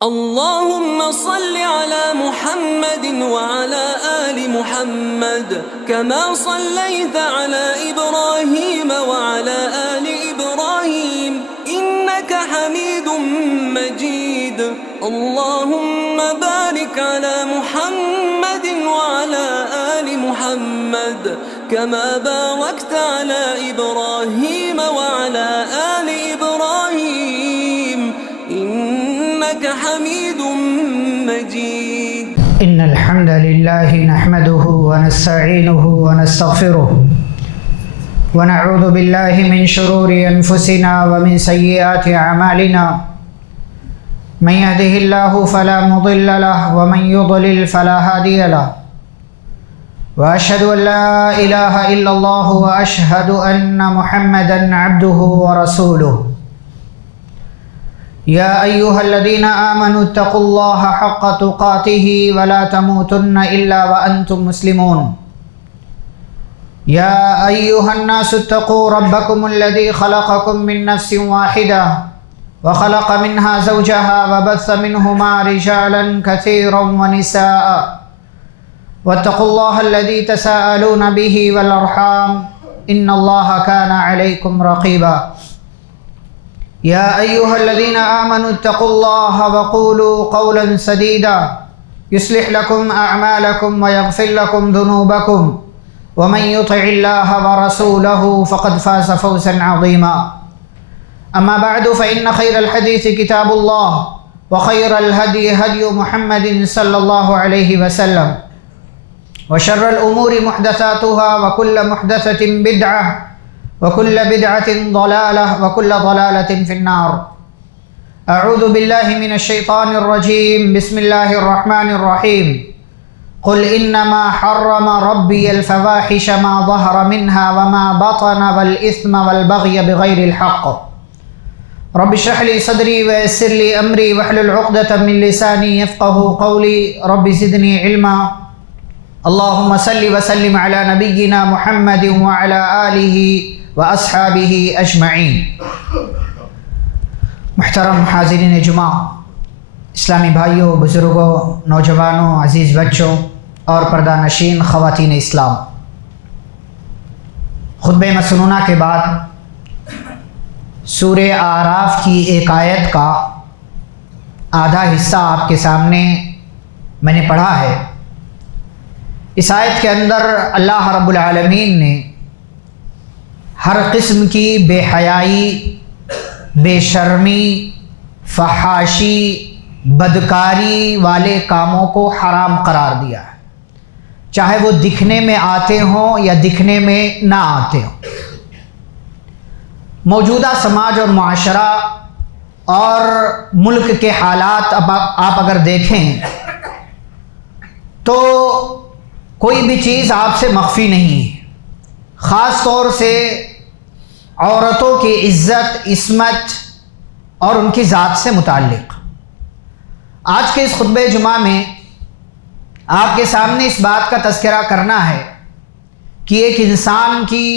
اللهم صل على محمد وعلى آل محمد كما صليت على إبراهيم وعلى آل إبراهيم إنك حميد مجيد اللهم بارك على محمد وعلى آل محمد كما باركت على إبراهيم وعلى آل إبراهيم إنك حميد مجيد. إن الحمد لله نحمده ونستعينه ونستغفره ونعوذ بالله من شرور أنفسنا ومن سيئات أعمالنا من يهده الله فلا مضل له ومن يضلل فلا هادي له وأشهد أن لا إله إلا الله وأشهد أن محمدا عبده ورسوله. يا أيها الذين آمنوا اتقوا الله حق تقاته ولا تموتن إلا وأنتم مسلمون. يا أيها الناس اتقوا ربكم الذي خلقكم من نفس واحدة وخلق منها زوجها وبث منهما رجالا كثيرا ونساء واتقوا الله الذي تساءلون به والأرحام إن الله كان عليكم رقيبا. يا أيها الذين آمنوا اتقوا الله وقولوا قولا سديدا يصلح لكم أعمالكم ويغفر لكم ذنوبكم ومن يطع الله ورسوله فقد فاز فوزا عظيما. أما بعد فإن خير الحديث كتاب الله وخير الهدي هدي محمد صلى الله عليه وسلم وشر الأمور محدثاتها وكل محدثة بدعة وكل بدعة ضلالة وكل ضلالة في النار. أعوذ بالله من الشيطان الرجيم. بسم الله الرحمن الرحيم. قل إنما حرم ربي الفواحش ما ظهر منها وما بطن والإثم والبغي بغير الحق. رب اشرح لي صدري ويسر لي أمري واحلل عقدة من لساني يفقه قولي. رب زدني علما. اللهم صل وسلم على نبينا محمد وعلى آله واصحابہ اجمعین. محترم حاضرین جمعہ، اسلامی بھائیوں، بزرگوں، نوجوانوں، عزیز بچوں اور پردہ نشین خواتین اسلام، خطبہ مسنونہ کے بعد سورہ اعراف کی ایک آیت کا آدھا حصہ آپ کے سامنے میں نے پڑھا ہے. اس آیت کے اندر اللہ رب العالمین نے ہر قسم کی بے حیائی، بے شرمی، فحاشی، بدکاری والے کاموں کو حرام قرار دیا ہے، چاہے وہ دکھنے میں آتے ہوں یا دکھنے میں نہ آتے ہوں. موجودہ سماج اور معاشرہ اور ملک کے حالات آپ اگر دیکھیں تو کوئی بھی چیز آپ سے مخفی نہیں ہے، خاص طور سے عورتوں کی عزت، عصمت اور ان کی ذات سے متعلق. آج کے اس خطبہ جمعہ میں آپ کے سامنے اس بات کا تذکرہ کرنا ہے کہ ایک انسان کی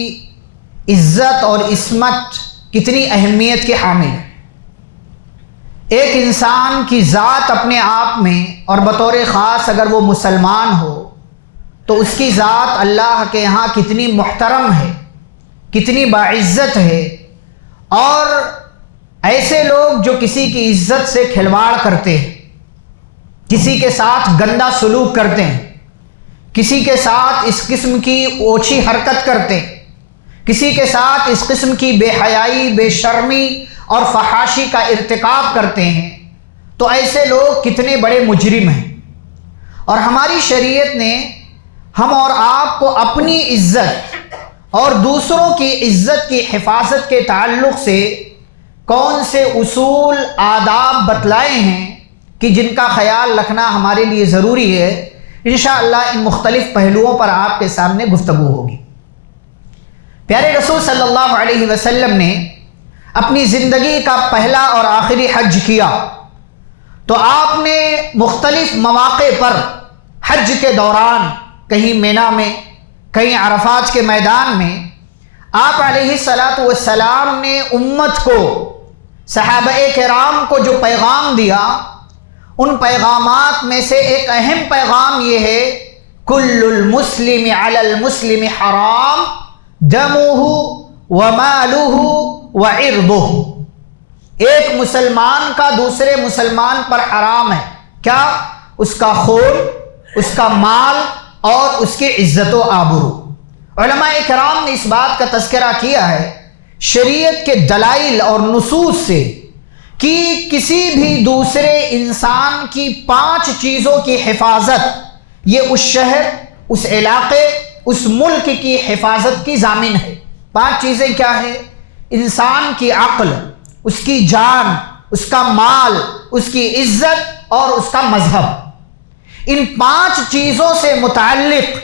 عزت اور عصمت کتنی اہمیت کے حامل ہے. ایک انسان کی ذات اپنے آپ میں اور بطور خاص اگر وہ مسلمان ہو تو اس کی ذات اللہ کے یہاں کتنی محترم ہے، کتنی باعزت ہے. اور ایسے لوگ جو کسی کی عزت سے کھلواڑ کرتے ہیں، کسی کے ساتھ گندا سلوک کرتے ہیں، کسی کے ساتھ اس قسم کی اوچھی حرکت کرتے ہیں، کسی کے ساتھ اس قسم کی بے حیائی، بے شرمی اور فحاشی کا ارتکاب کرتے ہیں، تو ایسے لوگ کتنے بڑے مجرم ہیں. اور ہماری شریعت نے ہم اور آپ کو اپنی عزت اور دوسروں کی عزت کی حفاظت کے تعلق سے کون سے اصول، آداب بتلائے ہیں کہ جن کا خیال رکھنا ہمارے لیے ضروری ہے. انشاءاللہ ان مختلف پہلوؤں پر آپ کے سامنے گفتگو ہوگی. پیارے رسول صلی اللہ علیہ وسلم نے اپنی زندگی کا پہلا اور آخری حج کیا تو آپ نے مختلف مواقع پر حج کے دوران، کہیں مینا میں، کہیں عرفات کے میدان میں، آپ علیہ السلام نے امت کو، صحابہ کرام کو جو پیغام دیا ان پیغامات میں سے ایک اہم پیغام یہ ہے کل المسلم علی المسلم حرام دمہ ومالہ وعرضہ، ایک مسلمان کا دوسرے مسلمان پر حرام ہے، کیا؟ اس کا خون، اس کا مال اور اس کی عزت و آبرو۔ علماء کرام نے اس بات کا تذکرہ کیا ہے شریعت کے دلائل اور نصوص سے کہ کسی بھی دوسرے انسان کی 5 چیزوں کی حفاظت یہ اس شہر، اس علاقے، اس ملک کی حفاظت کی ضامن ہے۔ 5 چیزیں کیا ہیں؟ انسان کی عقل، اس کی جان، اس کا مال، اس کی عزت اور اس کا مذہب۔ ان 5 چیزوں سے متعلق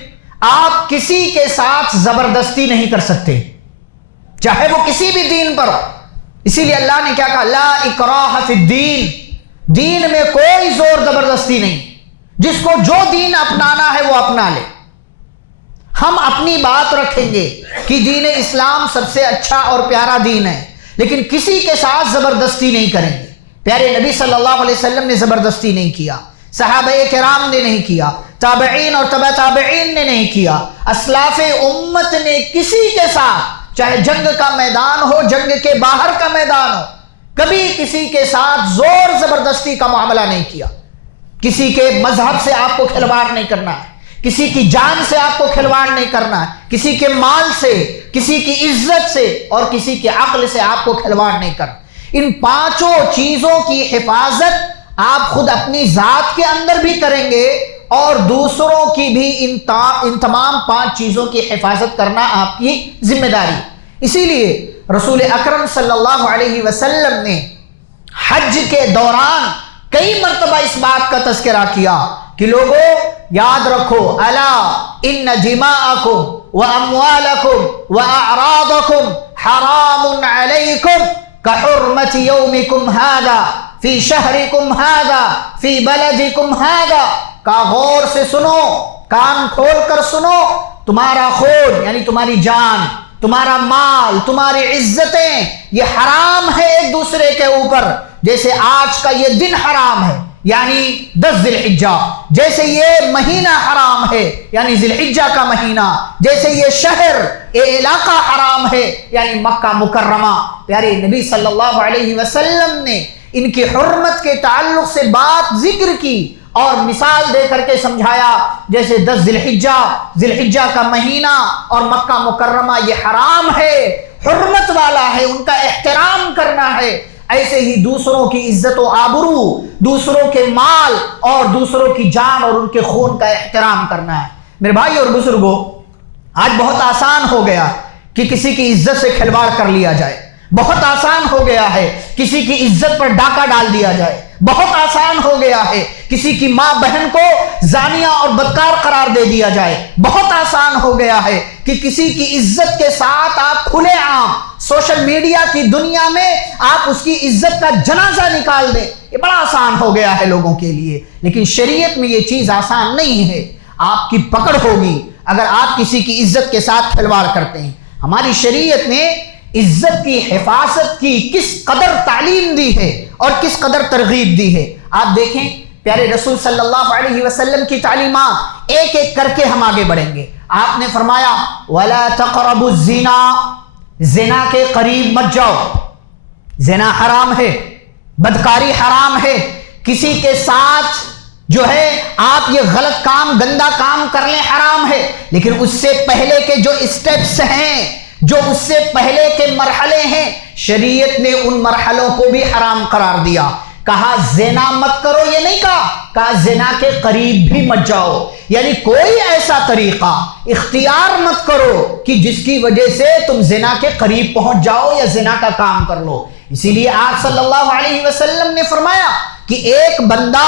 آپ کسی کے ساتھ زبردستی نہیں کر سکتے، چاہے وہ کسی بھی دین پر ہو۔ اسی لیے اللہ نے کیا کہا؟ لا اکراہ فی الدین، دین میں کوئی زور زبردستی نہیں، جس کو جو دین اپنانا ہے وہ اپنا لے۔ ہم اپنی بات رکھیں گے کہ دین اسلام سب سے اچھا اور پیارا دین ہے، لیکن کسی کے ساتھ زبردستی نہیں کریں گے۔ پیارے نبی صلی اللہ علیہ وسلم نے زبردستی نہیں کیا، صحابہ کرام نے نہیں کیا، تابعین اور تبع تابعین نے نہیں کیا، اسلاف امت نے کسی کے ساتھ، چاہے جنگ کا میدان ہو، جنگ کے باہر کا میدان ہو، کبھی کسی کے ساتھ زور زبردستی کا معاملہ نہیں کیا۔ کسی کے مذہب سے آپ کو کھلواڑ نہیں کرنا ہے، کسی کی جان سے آپ کو کھلواڑ نہیں کرنا ہے، کسی کے مال سے، کسی کی عزت سے اور کسی کی عقل سے آپ کو کھلواڑ نہیں کرنا۔ ان 5 چیزوں کی حفاظت آپ خود اپنی ذات کے اندر بھی کریں گے اور دوسروں کی بھی ان تمام 5 چیزوں کی حفاظت کرنا آپ کی ذمہ داری۔ اسی لیے رسول اکرم صلی اللہ علیہ وسلم نے حج کے دوران کئی مرتبہ اس بات کا تذکرہ کیا کہ لوگوں یاد رکھو، الا ان دماءکم واموالکم واعراضکم حرام علیکم کحرمت یومکم ھذا فی شہرکم ھذا فی بلدکم ھذا۔ کا غور سے سنو، کان کھول کر سنو، تمہارا خون یعنی تمہاری جان، تمہارا مال، تمہاری عزتیں یہ حرام ہے ایک دوسرے کے اوپر، جیسے آج کا یہ دن حرام ہے یعنی 10 ذی الحجہ، جیسے یہ مہینہ حرام ہے یعنی ذی الحجہ کا مہینہ، جیسے یہ شہر، یہ علاقہ حرام ہے یعنی مکہ مکرمہ۔ پیارے نبی صلی اللہ علیہ وسلم نے ان کی حرمت کے تعلق سے بات ذکر کی اور مثال دے کر کے سمجھایا، جیسے 10 ذی الحجہ کا مہینہ اور مکہ مکرمہ یہ حرام ہے، حرمت والا ہے، ان کا احترام کرنا ہے، ایسے ہی دوسروں کی عزت و آبرو، دوسروں کے مال اور دوسروں کی جان اور ان کے خون کا احترام کرنا ہے۔ میرے بھائی اور بزرگوں، آج بہت آسان ہو گیا کہ کسی کی عزت سے کھلواڑ کر لیا جائے، بہت آسان ہو گیا ہے کسی کی عزت پر ڈاکہ ڈال دیا جائے، بہت آسان ہو گیا ہے کسی کی ماں بہن کو زانیہ اور بدکار قرار دے دیا جائے، بہت آسان ہو گیا ہے کہ کسی کی عزت کے ساتھ آپ کھلے عام سوشل میڈیا کی دنیا میں آپ اس کی عزت کا جنازہ نکال دیں۔ یہ بڑا آسان ہو گیا ہے لوگوں کے لیے، لیکن شریعت میں یہ چیز آسان نہیں ہے، آپ کی پکڑ ہوگی اگر آپ کسی کی عزت کے ساتھ کھلواڑ کرتے ہیں۔ ہماری شریعت نے عزت کی حفاظت کی کس قدر تعلیم دی ہے اور کس قدر ترغیب دی ہے۔ آپ دیکھیں پیارے رسول صلی اللہ علیہ وسلم کی تعلیمات ایک ایک کر کے ہم آگے بڑھیں گے۔ آپ نے فرمایا وَلَا تَقْرَبُوا الزِّنَا، زنا کے قریب مت جاؤ، زنا حرام ہے، بدکاری حرام ہے، کسی کے ساتھ جو ہے آپ یہ غلط کام، گندا کام کر لیں حرام ہے، لیکن اس سے پہلے کے جو اسٹیپس ہیں، جو اس سے پہلے کے مرحلے ہیں، شریعت نے ان مرحلوں کو بھی حرام قرار دیا۔ کہا زنا مت کرو، یہ نہیں کہا زنا کے قریب بھی مت جاؤ، یعنی کوئی ایسا طریقہ اختیار مت کرو کہ جس کی وجہ سے تم زنا کے قریب پہنچ جاؤ یا زنا کا کام کر لو۔ اسی لیے آپ صلی اللہ علیہ وسلم نے فرمایا کہ ایک بندہ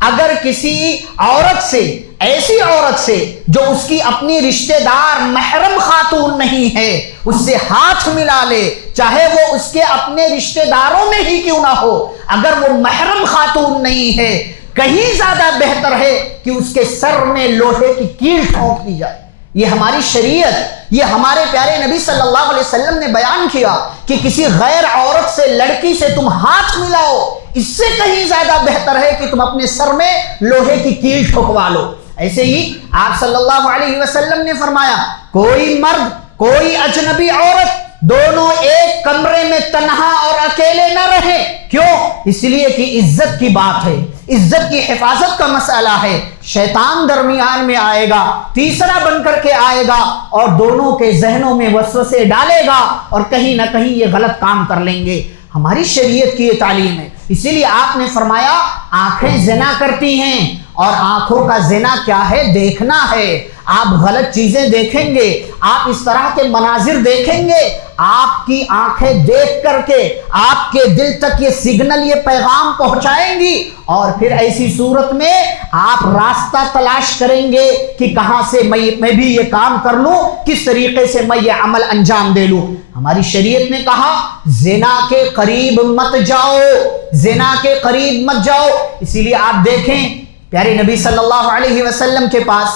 اگر کسی عورت سے، ایسی عورت سے جو اس کی اپنی رشتہ دار محرم خاتون نہیں ہے، اس سے ہاتھ ملا لے، چاہے وہ اس کے اپنے رشتہ داروں میں ہی کیوں نہ ہو، اگر وہ محرم خاتون نہیں ہے، کہیں زیادہ بہتر ہے کہ اس کے سر میں لوہے کی کیل ٹھونک دی جائے۔ یہ ہماری شریعت، یہ ہمارے پیارے نبی صلی اللہ علیہ وسلم نے بیان کیا کہ کسی غیر عورت سے، لڑکی سے تم ہاتھ ملاؤ، اس سے کہیں زیادہ بہتر ہے کہ تم اپنے سر میں لوہے کی کیل ٹھکوا لو۔ ایسے ہی آپ صلی اللہ علیہ وسلم نے فرمایا کوئی مرد، کوئی اجنبی عورت، دونوں ایک کمرے میں تنہا اور اکیلے نہ رہیں۔ کیوں؟ اس لیے کہ عزت کی بات ہے، عزت کی حفاظت کا مسئلہ ہے۔ شیطان درمیان میں آئے گا، تیسرا بن کر کے آئے گا اور دونوں کے ذہنوں میں وسوسے ڈالے گا اور کہیں نہ کہیں یہ غلط کام کر لیں گے۔ ہماری شریعت کی یہ تعلیم ہے۔ اسی لیے آپ نے فرمایا آنکھیں زنا کرتی ہیں، اور آنکھوں کا زنا کیا ہے؟ دیکھنا ہے۔ آپ غلط چیزیں دیکھیں گے، آپ اس طرح کے مناظر دیکھیں گے، آپ کی آنکھیں دیکھ کر کے آپ کے دل تک یہ سگنل، یہ پیغام پہنچائیں گی، اور پھر ایسی صورت میں آپ راستہ تلاش کریں گے کہ کہاں سے میں بھی یہ کام کر لوں، کس طریقے سے میں یہ عمل انجام دے لوں۔ ہماری شریعت نے کہا زنا کے قریب مت جاؤ، زنا کے قریب مت جاؤ۔ اسی لیے آپ دیکھیں پیارے نبی صلی اللہ علیہ وسلم کے پاس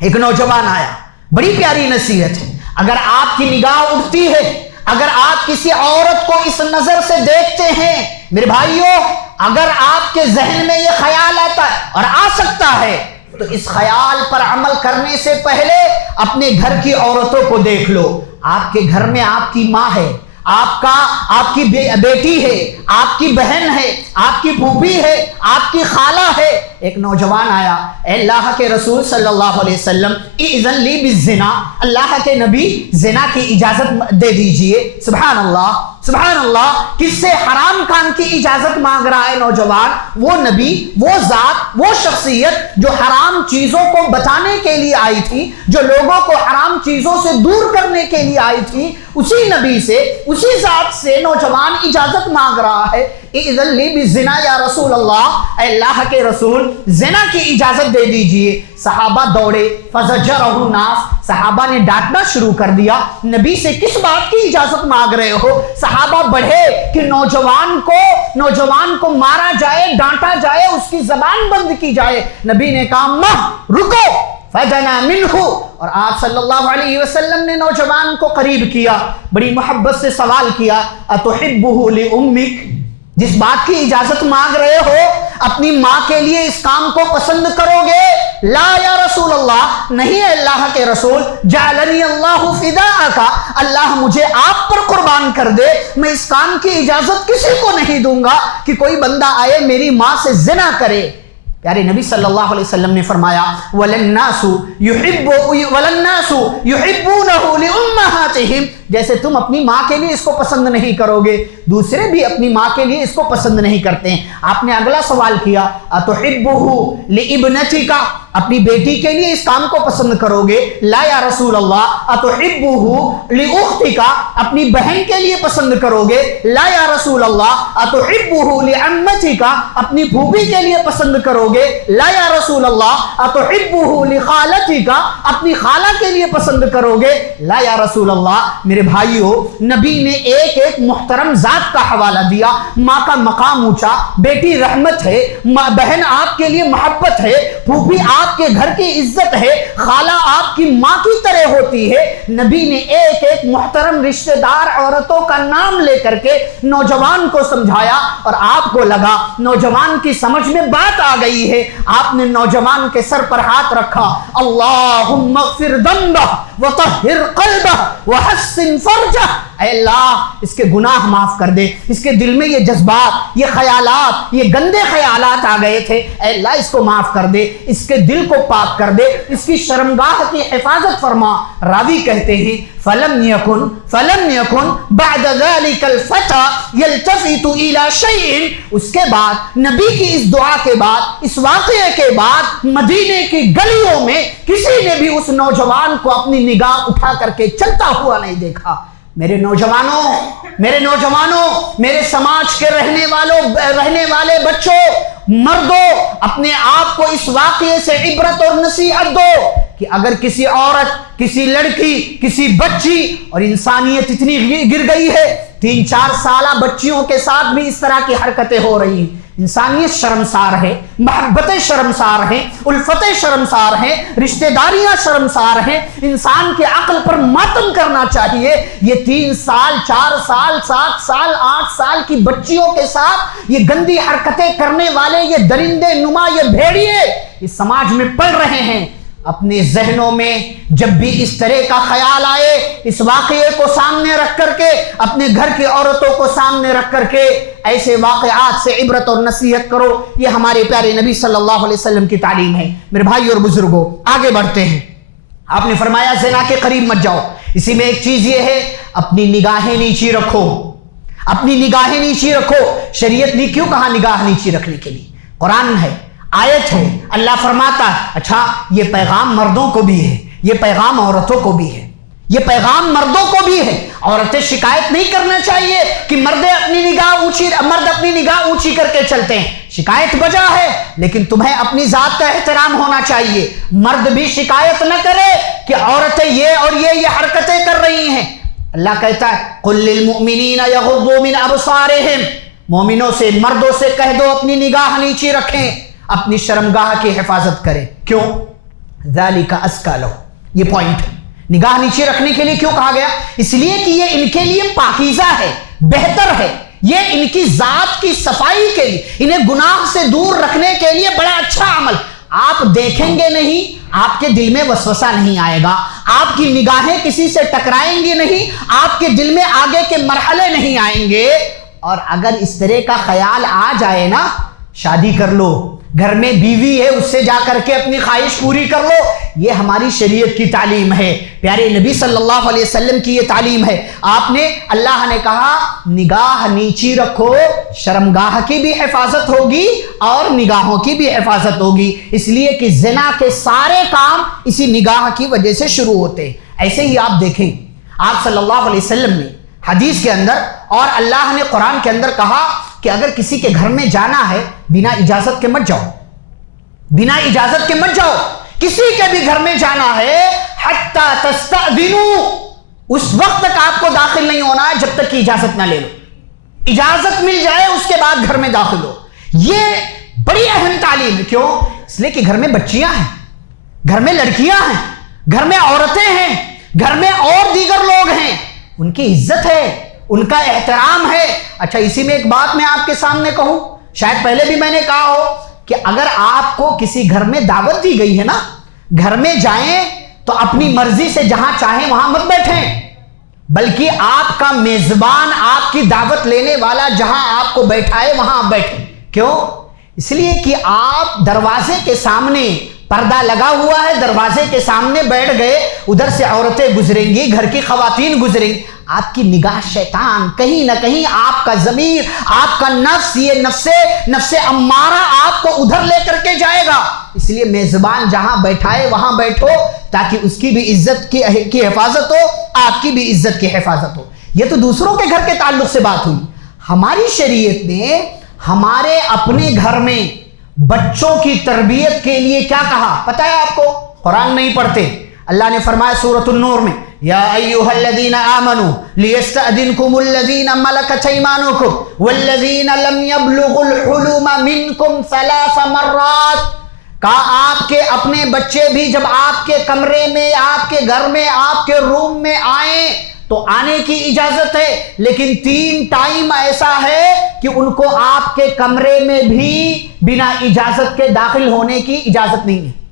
ایک نوجوان آیا، بڑی پیاری نصیحت ہے۔ اگر آپ کی نگاہ اٹھتی ہے، اگر آپ کسی عورت کو اس نظر سے دیکھتے ہیں، میرے بھائیوں، اگر آپ کے ذہن میں یہ خیال آتا ہے اور آ سکتا ہے، تو اس خیال پر عمل کرنے سے پہلے اپنے گھر کی عورتوں کو دیکھ لو۔ آپ کے گھر میں آپ کی ماں ہے، آپ کی بیٹی ہے، آپ کی بہن ہے، آپ کی پھوپھی ہے، آپ کی خالہ ہے۔ ایک نوجوان آیا، اے اللہ کے رسول صلی اللہ علیہ وسلم، اذن لی بالزنا، اللہ کے نبی زنا کی اجازت دے دیجئے۔ سبحان اللہ، سبحان اللہ، کس سے حرام کام کی اجازت مانگ رہا ہے نوجوان؟ وہ نبی، وہ ذات، وہ شخصیت جو حرام چیزوں کو بچانے کے لیے آئی تھی، جو لوگوں کو حرام چیزوں سے دور کرنے کے لیے آئی تھی، اسی نبی سے، اسی ذات سے نوجوان اجازت مانگ رہا ہے۔ اذن لی بالزنا یا رسول اللہ، اے اللہ کے رسول زنا کی اجازت دے دیجئے۔ صحابہ دوڑے، فزجرہ الناس، صحابہ نے ڈانٹنا شروع کر دیا، نبی سے کس بات کی اجازت مانگ رہے ہو؟ صحابہ بڑھے کہ نوجوان کو مارا جائے، ڈانٹا جائے، اس کی زبان بند کی جائے۔ نبی نے کہا مہ رکو، فدنا منہ، اور آپ صلی اللہ علیہ وسلم نے نوجوان کو قریب کیا، بڑی محبت سے سوال کیا، اتحبہ لامک، جس بات کی اجازت مانگ رہے ہو اپنی ماں کے لیے اس کام کو پسند کرو گے؟ لا یا رسول اللہ، نہیں ہے اللہ کے رسول، جعلنی اللہ فداءک، اللہ مجھے آپ پر قربان کر دے، میں اس کام کی اجازت کسی کو نہیں دوں گا کہ کوئی بندہ آئے میری ماں سے زنا کرے۔ پیارے نبی صلی اللہ علیہ وسلم نے فرمایا وَلَلنَّاسُ يُحِبُّونَهُ لِأُمَّهَاتِهِمْ، جیسے تم اپنی ماں کے لیے اس کو پسند نہیں کرو گے، دوسرے بھی اپنی ماں کے لیے اس کو پسند نہیں کرتے ہیں۔ آپ نے اگلا سوال کیا أَتُحِبُّهُ لِإِبْنَتِكَ، اپنی بیٹی کے لیے اس کام کو پسند کرو گے؟ لا یا رسول اللہ۔ أَتُحِبُّهُ لِأُخْتِكَ، اپنی بہن کے لیے پسند کرو گے؟ لا یا رسول اللہ۔ أَتُحِبُّهُ لِعَمَّتِكَ، اپنی پھوپھی کے لیے پسند کرو گے؟ لا یا رسول اللہ۔ أَتُحِبُّهُ لِخَالَتِكَ، اپنی خالہ کے لیے پسند کرو گے؟ لا یا رسول اللہ۔ میرے بھائیو، نبی نے ایک ایک محترم ذات کا حوالہ دیا۔ ماں کا مقام اونچا، بیٹی رحمت ہے، بہن آپ کے لیے محبت ہے، پھوپھی آپ کے گھر کی عزت ہے، خالہ آپ کی ماں کی طرح ہوتی ہے۔ نبی نے ایک ایک محترم رشتہ دار عورتوں کا نام لے کر کے نوجوان کو سمجھایا، اور آپ کو لگا نوجوان کی سمجھ میں بات آ گئی ہے۔ آپ نے نوجوان کے سر پر ہاتھ رکھا، اللہم اغفر ذنبہ وطہر قلبہ وحسن فرجہ، اے اللہ اس کے گناہ معاف کر دے، اس کے دل میں یہ جذبات، یہ خیالات، یہ گندے خیالات آ گئے تھے، اے اللہ اس کو معاف کر دے، اس کے دل کو پاک کر دے، اس کی شرمگاہ کی حفاظت فرما۔ راوی کہتے ہیں فلم یکن بعد ذلك الفتى يلتفت الى شيء، اس کے بعد نبی کی اس دعا کے بعد، اس واقعے کے بعد، مدینے کی گلیوں میں کسی نے بھی اس نوجوان کو اپنی نگاہ اٹھا کر کے چلتا ہوا نہیں دیکھا۔ میرے نوجوانوں، میرے سماج کے رہنے والے بچوں، مردوں، اپنے آپ کو اس واقعے سے عبرت اور نصیحت دو کہ اگر کسی عورت، کسی لڑکی، کسی بچی، اور انسانیت اتنی گر گئی ہے، 3-4 سالہ بچیوں کے ساتھ بھی اس طرح کی حرکتیں ہو رہی ہیں، انسانیت شرمسار ہے، محبتیں شرمسار ہیں، الفتیں شرمسار ہیں، رشتہ داریاں شرمسار ہیں. انسان کے عقل پر ماتم کرنا چاہیے. یہ 3 سال 4 سال 7 سال 8 سال کی بچیوں کے ساتھ یہ گندی حرکتیں کرنے والے یہ درندے نما یہ بھیڑیے اس سماج میں پل رہے ہیں. اپنے ذہنوں میں جب بھی اس طرح کا خیال آئے، اس واقعے کو سامنے رکھ کر کے، اپنے گھر کی عورتوں کو سامنے رکھ کر کے ایسے واقعات سے عبرت اور نصیحت کرو. یہ ہمارے پیارے نبی صلی اللہ علیہ وسلم کی تعلیم ہے. میرے بھائی اور بزرگوں، آگے بڑھتے ہیں. آپ نے فرمایا زنا کے قریب مت جاؤ. اسی میں ایک چیز یہ ہے، اپنی نگاہیں نیچی رکھو. اپنی نگاہیں نیچی رکھو. شریعت نے کیوں کہا نگاہ نیچی رکھنے کے لیے؟ قرآن ہے، آیت ہے. اللہ فرماتا ہے اچھا یہ پیغام مردوں کو بھی ہے، یہ پیغام عورتوں کو بھی ہے، یہ پیغام مردوں کو بھی ہے. عورتیں شکایت نہیں کرنا چاہیے کہ مرد اپنی نگاہ اونچی کر کے چلتے ہیں. شکایت بجا ہے، لیکن تمہیں اپنی ذات کا احترام ہونا چاہیے. مرد بھی شکایت نہ کرے کہ عورتیں یہ اور یہ حرکتیں کر رہی ہیں. اللہ کہتا ہے قل للمؤمنین یغضوا من ابصارہم، مومنوں سے، مردوں سے کہہ دو اپنی نگاہ نیچی رکھیں، اپنی شرمگاہ کی حفاظت کریں. کیوں؟ ذالک ازکی لہم. یہ پوائنٹ ہے. نگاہ نیچے رکھنے کے لیے کیوں کہا گیا؟ اس لیے کہ یہ ان کے لیے پاکیزہ ہے، بہتر ہے. یہ ان کی ذات کی صفائی کے لیے، انہیں گناہ سے دور رکھنے کے لیے بڑا اچھا عمل. آپ دیکھیں گے نہیں، آپ کے دل میں وسوسہ نہیں آئے گا. آپ کی نگاہیں کسی سے ٹکرائیں گی نہیں، آپ کے دل میں آگے کے مرحلے نہیں آئیں گے. اور اگر اس طرح کا خیال آ جائے نا، شادی کر لو. گھر میں بیوی ہے، اس سے جا کر کے اپنی خواہش پوری کر لو. یہ ہماری شریعت کی تعلیم ہے. پیارے نبی صلی اللہ علیہ وسلم کی یہ تعلیم ہے. اللہ نے کہا نگاہ نیچی رکھو، شرمگاہ کی بھی حفاظت ہوگی اور نگاہوں کی بھی حفاظت ہوگی. اس لیے کہ زنا کے سارے کام اسی نگاہ کی وجہ سے شروع ہوتے ہیں. ایسے ہی آپ دیکھیں، آپ صلی اللہ علیہ وسلم نے حدیث کے اندر اور اللہ نے قرآن کے اندر کہا کہ اگر کسی کے گھر میں جانا ہے بنا اجازت کے مت جاؤ. بنا اجازت کے مت جاؤ. کسی کے بھی گھر میں جانا ہے حتی تستأذنوا، اس وقت تک آپ کو داخل نہیں ہونا ہے جب تک کہ اجازت نہ لے لو. اجازت مل جائے اس کے بعد گھر میں داخل ہو. یہ بڑی اہم تعلیم ہے. کیوں؟ اس لیے کہ گھر میں بچیاں ہیں، گھر میں لڑکیاں ہیں، گھر میں عورتیں ہیں، گھر میں اور دیگر لوگ ہیں. ان کی عزت ہے، ان کا احترام ہے. اچھا اسی میں ایک بات میں آپ کے سامنے کہوں، شاید پہلے بھی میں نے کہا ہو کہ اگر آپ کو کسی گھر میں دعوت دی گئی ہے نا، گھر میں جائیں تو اپنی مرضی سے جہاں چاہیں وہاں مت بیٹھیں، بلکہ آپ کا میزبان، آپ کی دعوت لینے والا جہاں آپ کو بیٹھائے وہاں آپ بیٹھیں. کیوں؟ اس لیے کہ آپ دروازے کے سامنے پردہ لگا ہوا ہے، دروازے کے سامنے بیٹھ گئے، ادھر سے عورتیں گزریں گی، گھر کی خواتین گزریں گی. آپ کی نگاہ شیطان کہیں نہ کہیں آپ کا ضمیر، آپ کا نفس، یہ نفس امارہ آپ کو ادھر لے کر کے جائے گا. اس لیے میزبان جہاں بیٹھائے وہاں بیٹھو تاکہ اس کی بھی عزت کی حفاظت ہو، آپ کی بھی عزت کی حفاظت ہو. یہ تو دوسروں کے گھر کے تعلق سے بات ہوئی. ہماری شریعت نے ہمارے اپنے گھر میں بچوں کی تربیت کے لیے کیا کہا پتہ ہے آپ کو؟ قرآن نہیں پڑھتے. اللہ نے فرمایا سورۃ النور میں یا ایھا الذین آمنوا لیستأذنکم الذین ملکت ایمانکم والذین لم یبلغوا الحلم منکم 3 مرات. کہا آپ کے اپنے بچے بھی جب آپ کے کمرے میں، آپ کے گھر میں، آپ کے روم میں آئیں تو آنے کی اجازت ہے، لیکن 3 ٹائم ایسا ہے کہ ان کو آپ کے کمرے میں بھی بنا اجازت کے داخل ہونے کی اجازت نہیں ہے.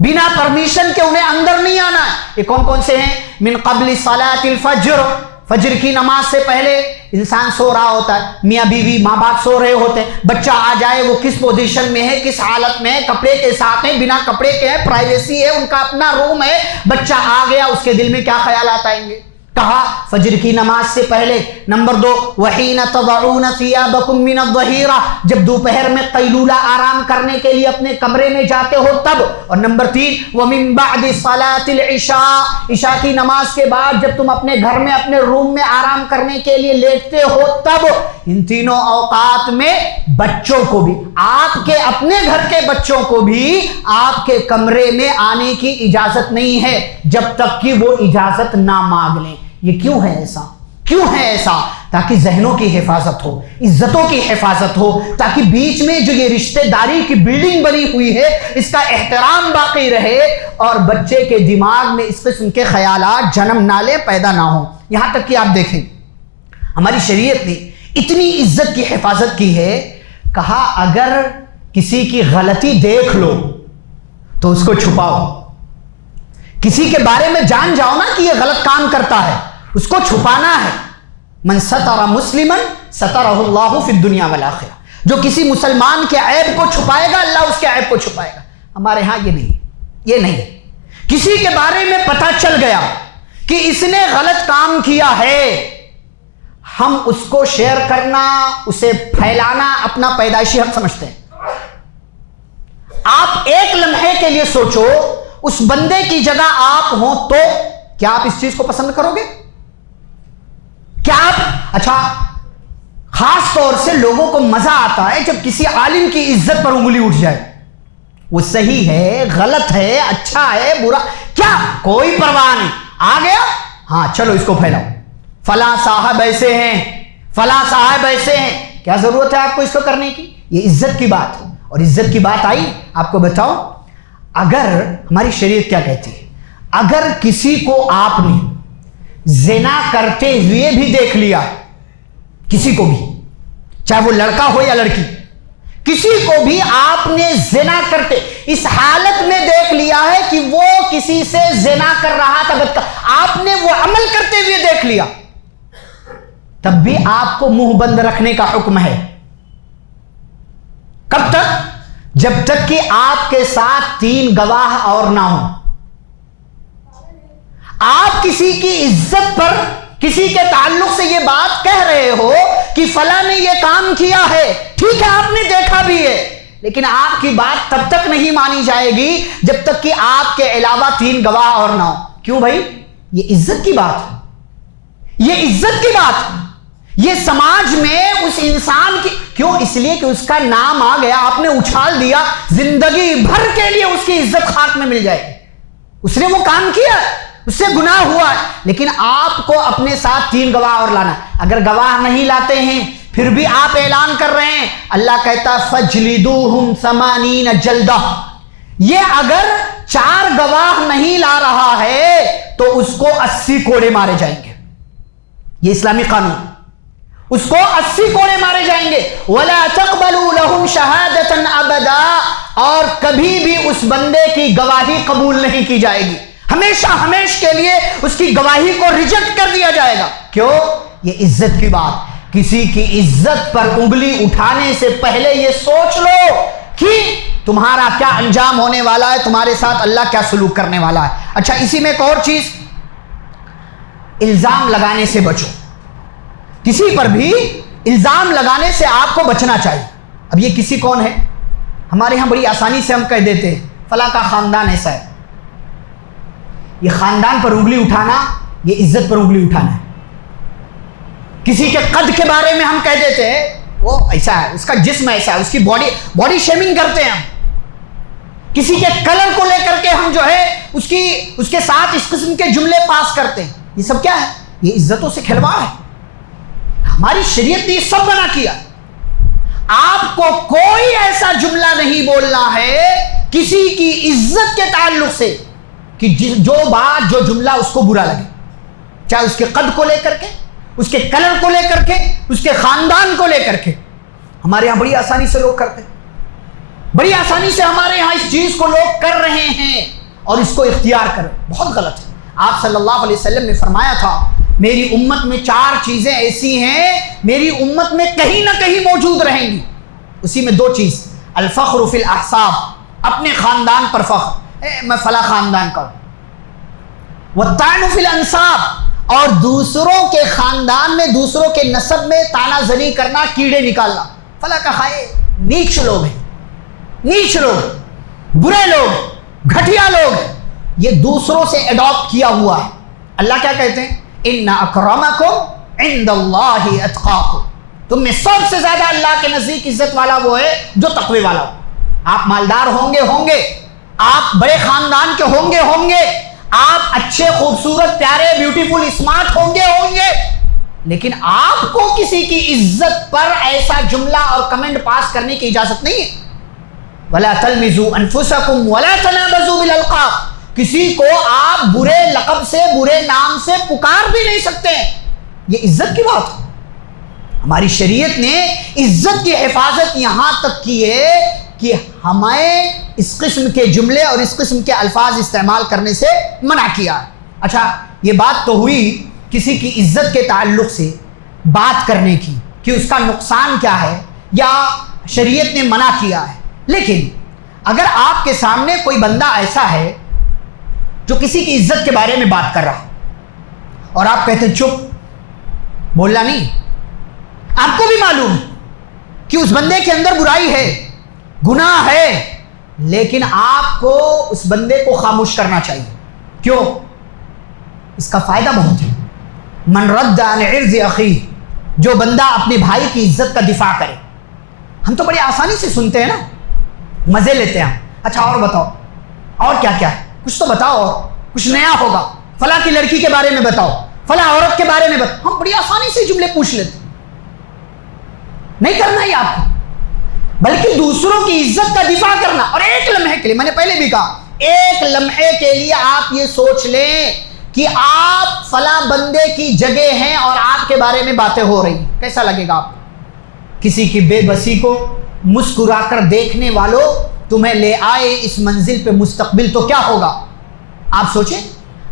بنا پرمیشن کے انہیں اندر نہیں آنا ہے. یہ کون کون سے ہیں؟ من قبل صلاۃ الفجر، فجر کی نماز سے پہلے انسان سو رہا ہوتا ہے، میاں بیوی ماں باپ سو رہے ہوتے ہیں، بچہ آ جائے وہ کس پوزیشن میں ہے، کس حالت میں ہے، کپڑے کے ساتھ ہے، بنا کپڑے کے ہے، پرائیویسی ہے، ان کا اپنا روم ہے، بچہ آ گیا، اس کے دل میں کیا خیالات آئیں گے؟ کہا فجر کی نماز سے پہلے. نمبر 2 وحین تضعون ثیابکم من الظہیرہ، جب دوپہر میں قیلولہ آرام کرنے کے لیے اپنے کمرے میں جاتے ہو تب. اور نمبر 3 ومن بعد صلاۃ العشاء، عشاء کی نماز کے بعد جب تم اپنے گھر میں اپنے روم میں آرام کرنے کے لیے لیٹتے ہو تب. ان تینوں اوقات میں بچوں کو بھی، آپ کے اپنے گھر کے بچوں کو بھی آپ کے کمرے میں آنے کی اجازت نہیں ہے جب تک کہ وہ اجازت نہ مانگ لیں. یہ کیوں ہے ایسا؟ کیوں ہے ایسا؟ تاکہ ذہنوں کی حفاظت ہو، عزتوں کی حفاظت ہو، تاکہ بیچ میں جو یہ رشتہ داری کی بلڈنگ بنی ہوئی ہے اس کا احترام باقی رہے اور بچے کے دماغ میں اس قسم کے خیالات جنم نہ لیں، پیدا نہ ہوں۔ یہاں تک کہ آپ دیکھیں ہماری شریعت نے اتنی عزت کی حفاظت کی ہے، کہا اگر کسی کی غلطی دیکھ لو تو اس کو چھپاؤ۔ کسی کے بارے میں جان جاؤ نا کہ یہ غلط کام کرتا ہے، اس کو چھپانا ہے۔ من ستر مسلما سترہ اللہ فی الدنیا والآخرہ، جو کسی مسلمان کے عیب کو چھپائے گا اللہ اس کے عیب کو چھپائے گا۔ ہمارے ہاں یہ نہیں۔ کسی کے بارے میں پتہ چل گیا کہ اس نے غلط کام کیا ہے، ہم اس کو شیئر کرنا، اسے پھیلانا اپنا پیدائشی حق سمجھتے ہیں۔ آپ ایک لمحے کے لیے سوچو اس بندے کی جگہ آپ ہوں تو کیا آپ اس چیز کو پسند کرو گے؟ کیا آپ اچھا خاص طور سے لوگوں کو مزہ آتا ہے جب کسی عالم کی عزت پر انگلی اٹھ جائے، وہ صحیح ہے، غلط ہے، اچھا ہے، برا، کیا کوئی پرواہ نہیں، آ گیا ہاں چلو اس کو پھیلاؤ، فلاں صاحب ایسے ہیں، فلاں صاحب ایسے ہیں، کیا ضرورت ہے آپ کو اس کو کرنے کی؟ یہ عزت کی بات ہے۔ اور عزت کی بات آئی، آپ کو بتاؤ، اگر ہماری شریعت کیا کہتی ہے، اگر کسی کو آپ نے زنا کرتے ہوئے بھی دیکھ لیا، کسی کو بھی، چاہے وہ لڑکا ہو یا لڑکی، کسی کو بھی آپ نے زنا کرتے اس حالت میں دیکھ لیا ہے کہ وہ کسی سے زنا کر رہا تھا، آپ نے وہ عمل کرتے ہوئے دیکھ لیا، تب بھی آپ کو منہ بند رکھنے کا حکم ہے۔ کب تک؟ جب تک کہ آپ کے ساتھ 3 گواہ اور نہ ہوں۔ آپ کسی کی عزت پر، کسی کے تعلق سے یہ بات کہہ رہے ہو کہ فلاں نے یہ کام کیا ہے، ٹھیک ہے آپ نے دیکھا بھی ہے، لیکن آپ کی بات تب تک نہیں مانی جائے گی جب تک کہ آپ کے علاوہ 3 گواہ اور نہ ہو۔ کیوں بھائی؟ یہ عزت کی بات ہے، یہ عزت کی بات ہے، یہ سماج میں اس انسان کی، کیوں؟ اس لیے کہ اس کا نام آ گیا، آپ نے اچھال دیا، زندگی بھر کے لیے اس کی عزت خاک میں مل جائے گی۔ اس نے وہ کام کیا، اس سے گناہ ہوا، لیکن آپ کو اپنے ساتھ 3 گواہ اور لانا۔ اگر گواہ نہیں لاتے ہیں پھر بھی آپ اعلان کر رہے ہیں، اللہ کہتا فَجْلِدُوهُمْ 80 جلدہ، یہ اگر 4 گواہ نہیں لا رہا ہے تو اس کو 80 کوڑے مارے جائیں گے۔ یہ اسلامی قانون، اس کو 80 کوڑے مارے جائیں گے۔ وَلَا تَقْبَلُوا لَهُمْ شَهَادَةً أَبَدًا، اور کبھی بھی اس بندے کی گواہی قبول نہیں کی جائے گی، ہمیشہ ہمیش کے لیے اس کی گواہی کو ریجیکٹ کر دیا جائے گا۔ کیوں؟ یہ عزت کی بات۔ کسی کی عزت پر انگلی اٹھانے سے پہلے یہ سوچ لو کہ تمہارا کیا انجام ہونے والا ہے، تمہارے ساتھ اللہ کیا سلوک کرنے والا ہے۔ اچھا اسی میں ایک اور چیز، الزام لگانے سے بچو۔ کسی پر بھی الزام لگانے سے آپ کو بچنا چاہیے۔ اب یہ کسی کون ہے؟ ہمارے ہاں بڑی آسانی سے ہم کہہ دیتے ہیں فلاں کا خاندان ایسا ہے۔ یہ خاندان پر انگلی اٹھانا، یہ عزت پر انگلی اٹھانا ہے۔ کسی کے قد کے بارے میں ہم کہہ دیتے ہیں وہ ایسا ہے، اس کا جسم ایسا ہے، اس کی باڈی شیمنگ کرتے ہیں ہم۔ کسی کے کلر کو لے کر کے ہم جو ہے اس کے ساتھ اس قسم کے جملے پاس کرتے ہیں۔ یہ سب کیا ہے؟ یہ عزتوں سے کھلواڑ ہے۔ ہماری شریعت نے یہ سب منع کیا۔ آپ کو کوئی ایسا جملہ نہیں بولنا ہے کسی کی عزت کے تعلق سے کہ جو جملہ اس کو برا لگے، چاہے اس کے قد کو لے کر کے، اس کے کلر کو لے کر کے، اس کے خاندان کو لے کر کے۔ ہمارے ہاں بڑی آسانی سے لوگ کرتے ہیں، بڑی آسانی سے ہمارے ہاں اس چیز کو لوگ کر رہے ہیں اور اس کو اختیار کر رہے ہیں، بہت غلط ہے۔ آپ صلی اللہ علیہ وسلم نے فرمایا تھا میری امت میں 4 چیزیں ایسی ہیں میری امت میں کہیں نہ کہیں موجود رہیں گی، اسی میں 2 چیز، الفخر فی الاحساب، اپنے خاندان پر فخر، میں فلاں خاندان کا ہوں، والطعن فی الانساب، اور دوسروں کے خاندان میں، دوسروں کے نسب میں تانا زنی کرنا، کیڑے نکالنا، فلاں کا خائے نیچ لوگ ہیں، نیچ لوگ، برے لوگ، گھٹیا لوگ، یہ دوسروں سے اڈاپٹ کیا ہوا ہے۔ اللہ کیا کہتے ہیں؟ ان اکرمکم عند اللہ اتقاکم، تم میں سب سے زیادہ اللہ کے نزدیک عزت والا وہ ہے جو تقوی والا ہو۔ آپ مالدار ہوں گے، آپ بڑے خاندان کے ہوں گے، آپ اچھے خوبصورت پیارے بیوٹیفل اسمارٹ ہوں گے، لیکن آپ کو کسی کی عزت پر ایسا جملہ اور کمنٹ پاس کرنے کی اجازت نہیں ہے. وَلَا تَلْمِزُوا أَنفُسَكُمْ وَلَا تَنَابَزُوا بِالْأَلْقَابِ. کسی کو آپ برے لقب سے برے نام سے پکار بھی نہیں سکتے. یہ عزت کی بات ہے. ہماری شریعت نے عزت کی حفاظت یہاں تک کی ہے کہ ہمیں اس قسم کے جملے اور اس قسم کے الفاظ استعمال کرنے سے منع کیا ہے. اچھا یہ بات تو ہوئی کسی کی عزت کے تعلق سے بات کرنے کی کہ اس کا نقصان کیا ہے یا شریعت نے منع کیا ہے. لیکن اگر آپ کے سامنے کوئی بندہ ایسا ہے جو کسی کی عزت کے بارے میں بات کر رہا اور آپ کہتے چپ بولنا نہیں, آپ کو بھی معلوم ہے کہ اس بندے کے اندر برائی ہے, گناہ ہے, لیکن آپ کو اس بندے کو خاموش کرنا چاہیے. کیوں؟ اس کا فائدہ بہت ہے. من رد عن عرض اخیہ, جو بندہ اپنے بھائی کی عزت کا دفاع کرے. ہم تو بڑی آسانی سے سنتے ہیں نا, مزے لیتے ہیں. اچھا اور بتاؤ, اور کیا کیا ہے, کچھ تو بتاؤ, اور کچھ نیا ہوگا, فلاں کی لڑکی کے بارے میں بتاؤ, فلاں عورت کے بارے میں بتاؤ. ہم بڑی آسانی سے جملے پوچھ لیتے. نہیں کرنا ہی آپ کو, بلکہ دوسروں کی عزت کا دفاع کرنا. اور ایک لمحے کے لیے, میں نے پہلے بھی کہا, ایک لمحے کے لیے آپ یہ سوچ لیں کہ آپ فلاں بندے کی جگہ ہیں اور آپ کے بارے میں باتیں ہو رہی ہیں. کیسا لگے گا آپ کو؟ کسی کی بے بسی کو مسکرا کر دیکھنے والوں, تمہیں لے آئے اس منزل پہ مستقبل تو کیا ہوگا؟ آپ سوچیں,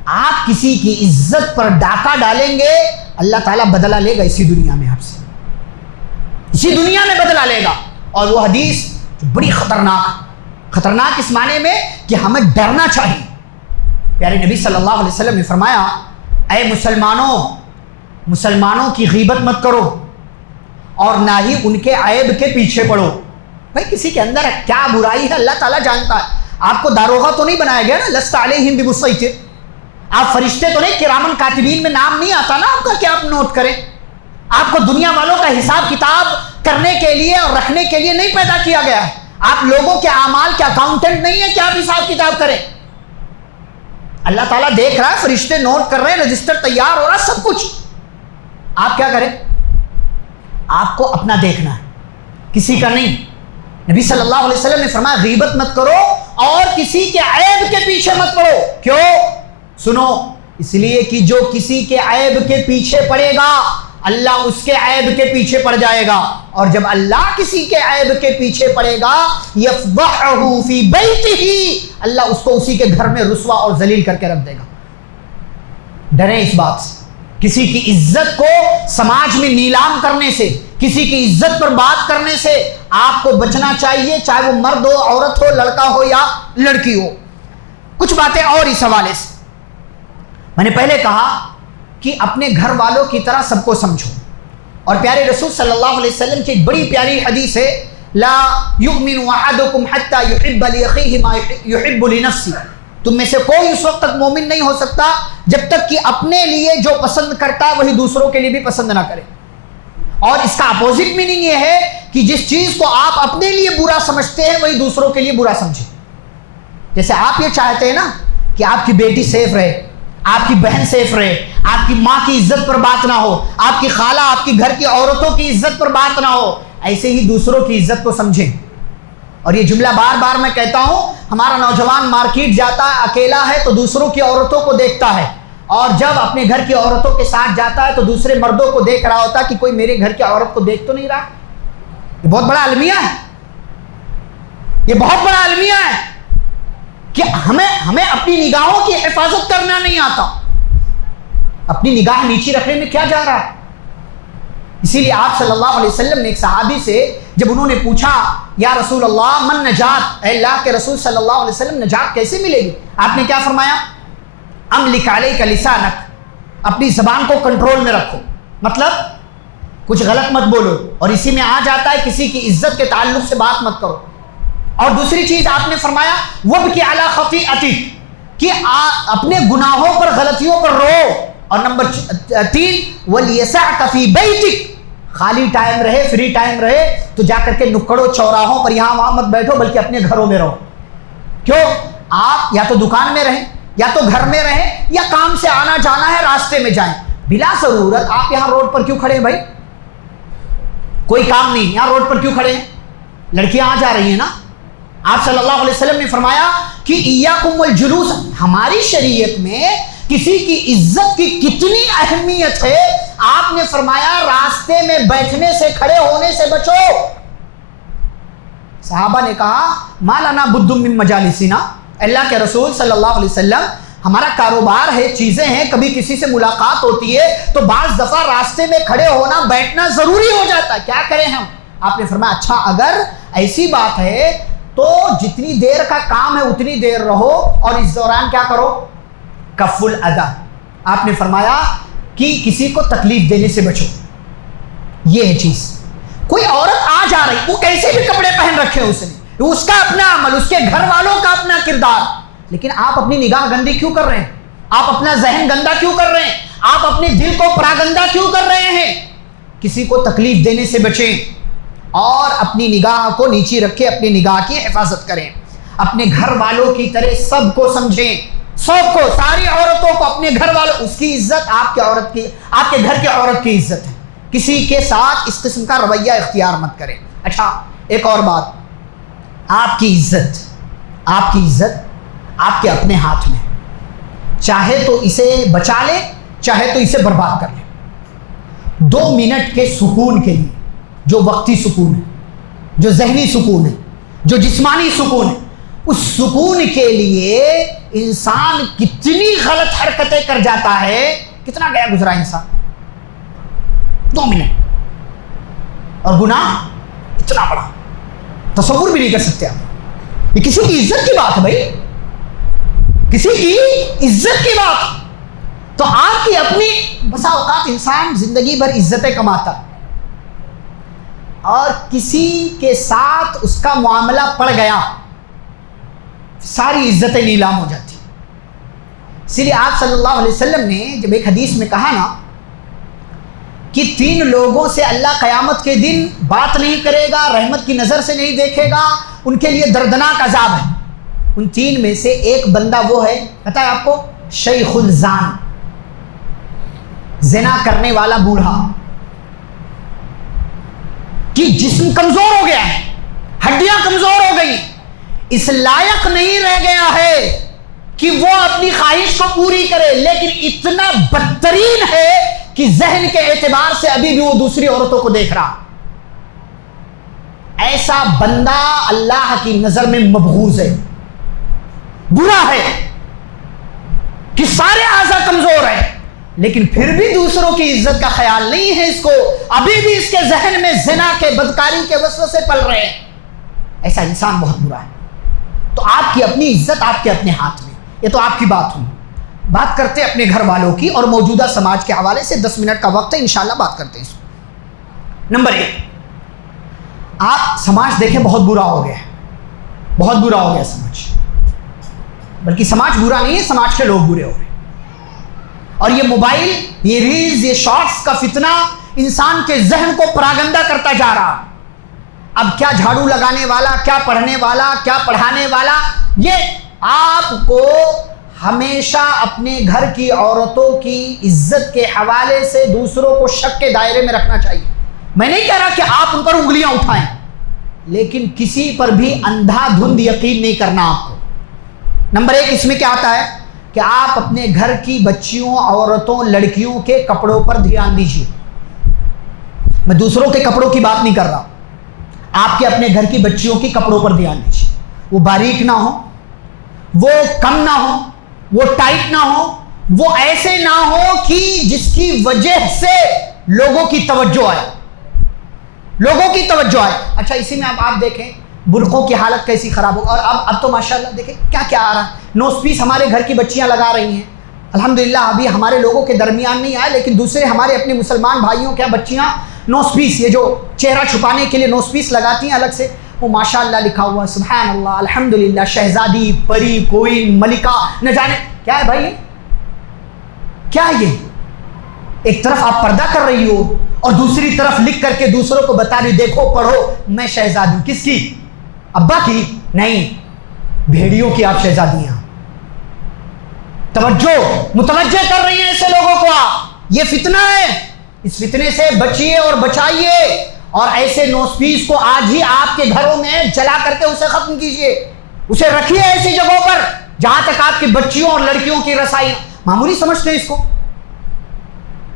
آپ کسی کی عزت پر ڈاکہ ڈالیں گے, اللہ تعالیٰ بدلہ لے گا اسی دنیا میں آپ سے, اسی دنیا میں بدلہ لے گا. اور وہ حدیث جو بڑی خطرناک اس معنی میں کہ ہمیں ڈرنا چاہیے. پیارے نبی صلی اللہ علیہ وسلم نے فرمایا, اے مسلمانوں کی غیبت مت کرو اور نہ ہی ان کے عیب کے پیچھے پڑو. بھائی کسی کے اندر کیا برائی ہے اللہ تعالیٰ جانتا ہے. آپ کو داروغہ تو نہیں بنایا گیا نا, لست علیہم بمسیطر. آپ فرشتے تو نہیں, کرامن کاتبین میں نام نہیں آتا نا آپ کا کہ آپ نوٹ کریں. آپ کو دنیا والوں کا حساب کتاب کرنے کے لیے اور رکھنے کے لیے نہیں پیدا کیا گیا ہے. آپ لوگوں کے اعمال کے اکاؤنٹنٹ نہیں ہے کہ آپ حساب کتاب کریں. اللہ تعالیٰ دیکھ رہا ہے, فرشتے نوٹ کر رہے ہیں, رجسٹر تیار ہو رہا ہے, سب کچھ. آپ کیا کریں؟ آپ کو اپنا دیکھنا ہے, کسی کا نہیں. نبی صلی اللہ علیہ وسلم نے فرمایا غیبت مت کرو اور کسی کے عیب کے پیچھے مت پڑو. کیوں؟ سنو, اس لیے کہ جو کسی کے عیب کے پیچھے پڑے گا اللہ اس کے عیب کے پیچھے پڑ جائے گا, اور جب اللہ کسی کے عیب کے پیچھے پڑے گا یفضحہ فی بیتہ, اللہ اس کو اسی کے گھر میں رسوا اور ذلیل کر کے رکھ دے گا. ڈریں اس بات سے. کسی کی عزت کو سماج میں نیلام کرنے سے, کسی کی عزت پر بات کرنے سے آپ کو بچنا چاہیے, چاہے وہ مرد ہو, عورت ہو, لڑکا ہو یا لڑکی ہو. کچھ باتیں اور اس حوالے سے. میں نے پہلے کہا کہ اپنے گھر والوں کی طرح سب کو سمجھو, اور پیارے رسول صلی اللہ علیہ وسلم کی ایک بڑی پیاری حدیث ہے, لا یؤمن احدکم حتی یحب لاخیہ ما یحب لنفسہ. تم میں سے کوئی اس وقت تک مومن نہیں ہو سکتا جب تک کہ اپنے لیے جو پسند کرتا ہے وہی دوسروں کے لیے بھی پسند نہ کرے. اور اس کا اپوزٹ میننگ یہ ہے کہ جس چیز کو آپ اپنے لیے برا سمجھتے ہیں وہی دوسروں کے لیے برا سمجھیں. جیسے آپ یہ چاہتے ہیں نا کہ آپ کی بیٹی سیف رہے, آپ کی بہن سیف رہے, آپ کی ماں کی عزت پر بات نہ ہو, آپ کی خالہ, آپ کی گھر کی عورتوں کی عزت پر بات نہ ہو, ایسے ہی دوسروں کی عزت کو سمجھیں. اور یہ جملہ بار بار میں کہتا ہوں, ہمارا نوجوان مارکیٹ جاتا ہے, اکیلا ہے تو دوسروں کی عورتوں کو دیکھتا ہے, اور جب اپنے گھر کی عورتوں کے ساتھ جاتا ہے تو دوسرے مردوں کو دیکھ رہا ہوتا ہے کہ کوئی میرے گھر کی عورت کو دیکھ تو نہیں رہا. یہ بہت بڑا المیہ ہے, یہ بہت بڑا المیہ ہے کہ ہمیں اپنی نگاہوں کی حفاظت کرنا نہیں آتا. اپنی نگاہ نیچی رکھنے میں کیا جا رہا ہے؟ اسی لیے آپ صلی اللہ علیہ وسلم نے ایک صحابی سے جب انہوں نے پوچھا یا رسول اللہ من نجات, اے اللہ کے رسول صلی اللہ علیہ وسلم نجات کیسے ملے گی؟ آپ نے کیا فرمایا؟ املک علیک لسانک, اپنی زبان کو کنٹرول میں رکھو, مطلب کچھ غلط مت بولو. اور اسی میں آ جاتا ہے کسی کی عزت کے تعلق سے بات مت کرو. اور دوسری چیز آپ نے فرمایا وابکی علی خطیئتک, کہ اپنے گناہوں پر, غلطیوں پر رو. اور نمبر 3 ولیسعک فی بیتک, خالی ٹائم رہے, فری ٹائم رہے تو جا کر کے نکڑوں چوراہوں پر یہاں وہاں مت بیٹھو, بلکہ اپنے گھروں میں رہو. کیوں؟ آپ یا تو دکان میں رہیں, یا تو گھر میں رہیں, یا کام سے آنا جانا ہے راستے میں جائیں. بلا ضرورت آپ یہاں روڈ پر کیوں کھڑے ہیں بھائی؟ کوئی کام نہیں، یہاں روڈ پر کیوں کھڑے ہیں؟ لڑکیاں آ جا رہی ہیں نا. آپ صلی اللہ علیہ وسلم نے فرمایا کہ ایاکم والجلوس. ہماری شریعت میں کسی کی عزت کی کتنی اہمیت ہے. آپ نے فرمایا راستے میں بیٹھنے سے، کھڑے ہونے سے بچو. صحابہ نے کہا ما لنا بد من مجالسنا، اللہ کے رسول صلی اللہ علیہ وسلم ہمارا کاروبار ہے، چیزیں ہیں، کبھی کسی سے ملاقات ہوتی ہے تو بعض دفعہ راستے میں کھڑے ہونا بیٹھنا ضروری ہو جاتا ہے، کیا کریں ہم؟ آپ نے فرمایا اچھا اگر ایسی بات ہے تو جتنی دیر کا کام ہے اتنی دیر رہو، اور اس دوران کیا کرو؟ کف الاذی. آپ نے فرمایا کہ کسی کو تکلیف دینے سے بچو. یہ ہے چیز. کوئی عورت آ جا رہی، وہ کیسے بھی کپڑے پہن رکھے اس نے، اس کا اپنا عمل، اس کے گھر والوں کا اپنا کردار، لیکن آپ اپنی نگاہ گندی کیوں کر رہے ہیں؟ آپ اپنا ذہن گندا کیوں کر رہے ہیں؟ آپ اپنے دل کو پراگندہ کیوں کر رہے ہیں؟ کسی کو تکلیف دینے سے بچیں اور اپنی نگاہ کو نیچی رکھے، اپنی نگاہ کی حفاظت کریں. اپنے گھر والوں کی طرح سب کو سمجھیں، سب کو، ساری عورتوں کو اپنے گھر والوں، اس کی عزت آپ کے عورت کی، آپ کے گھر کی عورت کی عزت ہے. کسی کے ساتھ اس قسم کا رویہ اختیار مت کریں. اچھا ایک اور بات، آپ کی عزت آپ کے اپنے ہاتھ میں. چاہے تو اسے بچا لے، چاہے تو اسے برباد کر لے. 2 منٹ کے سکون کے لیے، جو وقتی سکون ہے، جو ذہنی سکون ہے، جو جسمانی سکون ہے، اس سکون کے لیے انسان کتنی غلط حرکتیں کر جاتا ہے. کتنا گیا گزرا انسان 2 منٹ، اور گناہ اتنا بڑا تصور بھی نہیں کر سکتے آپ. یہ کسی کی عزت کی بات ہے بھائی، کسی کی عزت کی بات. تو آپ کی اپنی، بسا اوقات انسان زندگی بھر عزتیں کماتا اور کسی کے ساتھ اس کا معاملہ پڑ گیا، ساری عزتیں نیلام ہو جاتی. اسی لیے آپ صلی اللہ علیہ وسلم نے جب ایک حدیث میں کہا نا کہ 3 لوگوں سے اللہ قیامت کے دن بات نہیں کرے گا، رحمت کی نظر سے نہیں دیکھے گا، ان کے لیے دردناک عذاب ہے. ان 3 میں سے ایک بندہ وہ ہے، پتہ ہے آپ کو؟ شیخ الزان، زنا کرنے والا بوڑھا، کہ جسم کمزور ہو گیا ہے، ہڈیاں کمزور ہو گئی، اس لائق نہیں رہ گیا ہے کہ وہ اپنی خواہش کو پوری کرے، لیکن اتنا بدترین ہے کہ ذہن کے اعتبار سے ابھی بھی وہ دوسری عورتوں کو دیکھ رہا. ایسا بندہ اللہ کی نظر میں مبغوض ہے، برا ہے، کہ سارے اعضاء کمزور ہیں لیکن پھر بھی دوسروں کی عزت کا خیال نہیں ہے اس کو، ابھی بھی اس کے ذہن میں زنا کے، بدکاری کے وسوسے پل رہے ہیں. ایسا انسان بہت برا ہے. تو آپ کی اپنی عزت آپ کے اپنے ہاتھ میں. یہ تو آپ کی بات ہوئی. بات کرتے ہیں اپنے گھر والوں کی اور موجودہ سماج کے حوالے سے. 10 منٹ کا وقت ہے، انشاءاللہ بات کرتے ہیں اس کو. نمبر 1، آپ سماج دیکھیں بہت برا ہو گیا ہے، بہت برا ہو گیا سماج. بلکہ سماج برا نہیں ہے، سماج کے لوگ برے ہو رہے ہیں. اور یہ موبائل، یہ ریلز، یہ شارٹس کا فتنہ انسان کے ذہن کو پراگندہ کرتا جا رہا. اب کیا جھاڑو لگانے والا، کیا پڑھنے والا، کیا پڑھانے والا، یہ آپ کو ہمیشہ اپنے گھر کی عورتوں کی عزت کے حوالے سے دوسروں کو شک کے دائرے میں رکھنا چاہیے. میں نہیں کہہ رہا کہ آپ ان پر انگلیاں اٹھائیں، لیکن کسی پر بھی اندھا دھند یقین نہیں کرنا آپ کو. نمبر 1 اس میں کیا آتا ہے کہ آپ اپنے گھر کی بچیوں، عورتوں، لڑکیوں کے کپڑوں پر دھیان دیجیے. میں دوسروں کے کپڑوں کی بات نہیں کر رہا، آپ کے اپنے گھر کی بچیوں کی کپڑوں پر دھیان دیجیے. وہ باریک نہ ہو، وہ کم نہ ہو، وہ ٹائٹ نہ ہو، وہ ایسے نہ ہو کہ جس کی وجہ سے لوگوں کی توجہ آئے، لوگوں کی توجہ آئے. اچھا اسی میں آپ دیکھیں برقعوں کی حالت کیسی خراب ہو. اور اب تو ماشاءاللہ دیکھیں کیا کیا آ رہا ہے. نوز پیس ہمارے گھر کی بچیاں لگا رہی ہیں. الحمدللہ ابھی ہمارے لوگوں کے درمیان نہیں آیا، لیکن دوسرے ہمارے اپنے مسلمان بھائیوں کے بچیاں نوز پیس، یہ جو چہرہ چھپانے کے لیے نوز پیس لگاتی ہیں الگ سے، وہ ماشاءاللہ لکھا ہوا، سبحان اللہ، الحمدللہ، شہزادی، پری، کوئن، ملکہ، نہ جانے کیا ہے بھائی. کیا ہے یہ؟ ایک طرف آپ پردہ کر رہی ہو اور دوسری طرف لکھ کر کے دوسروں کو بتا رہی، دیکھو پڑھو میں شہزادی ہوں. کس کی؟ ابا کی؟ نہیں، بھیڑیوں کی آپ شہزادی ہیں. توجہ، متوجہ کر رہی ہیں ایسے لوگوں کو آپ. یہ فتنہ ہے، اس فتنے سے بچیے اور بچائیے، اور ایسے نوسپیس کو آج ہی آپ کے گھروں میں جلا کر کے اسے ختم کیجئے، اسے رکھیے ایسی جگہوں پر جہاں تک آپ کی بچیوں اور لڑکیوں کی رسائی۔ معمولی سمجھتے ہیں اس کو،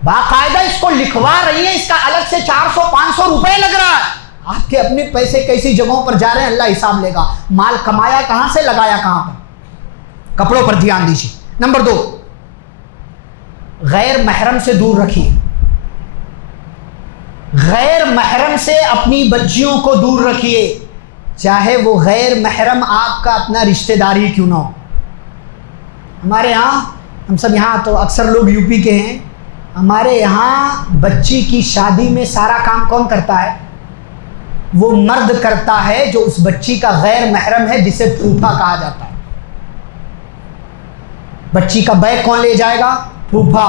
باقاعدہ اس کو لکھوا رہی ہے، اس کا الگ سے 400-500 روپے لگ رہا ہے۔ آپ کے اپنے پیسے کیسی جگہوں پر جا رہے ہیں اللہ حساب لے گا، مال کمایا کہاں سے، لگایا کہاں پر۔ کپڑوں پر دھیان دیجیے۔ نمبر 2، غیر محرم سے دور رکھیے، غیر محرم سے اپنی بچیوں کو دور رکھیے، چاہے وہ غیر محرم آپ کا اپنا رشتہ داری کیوں نہ ہو۔ ہمارے ہاں، ہم سب یہاں تو اکثر لوگ یو پی کے ہیں، ہمارے یہاں بچی کی شادی میں سارا کام کون کرتا ہے؟ وہ مرد کرتا ہے جو اس بچی کا غیر محرم ہے، جسے پھوپھا کہا جاتا ہے۔ بچی کا بیگ کون لے جائے گا؟ پھوپھا۔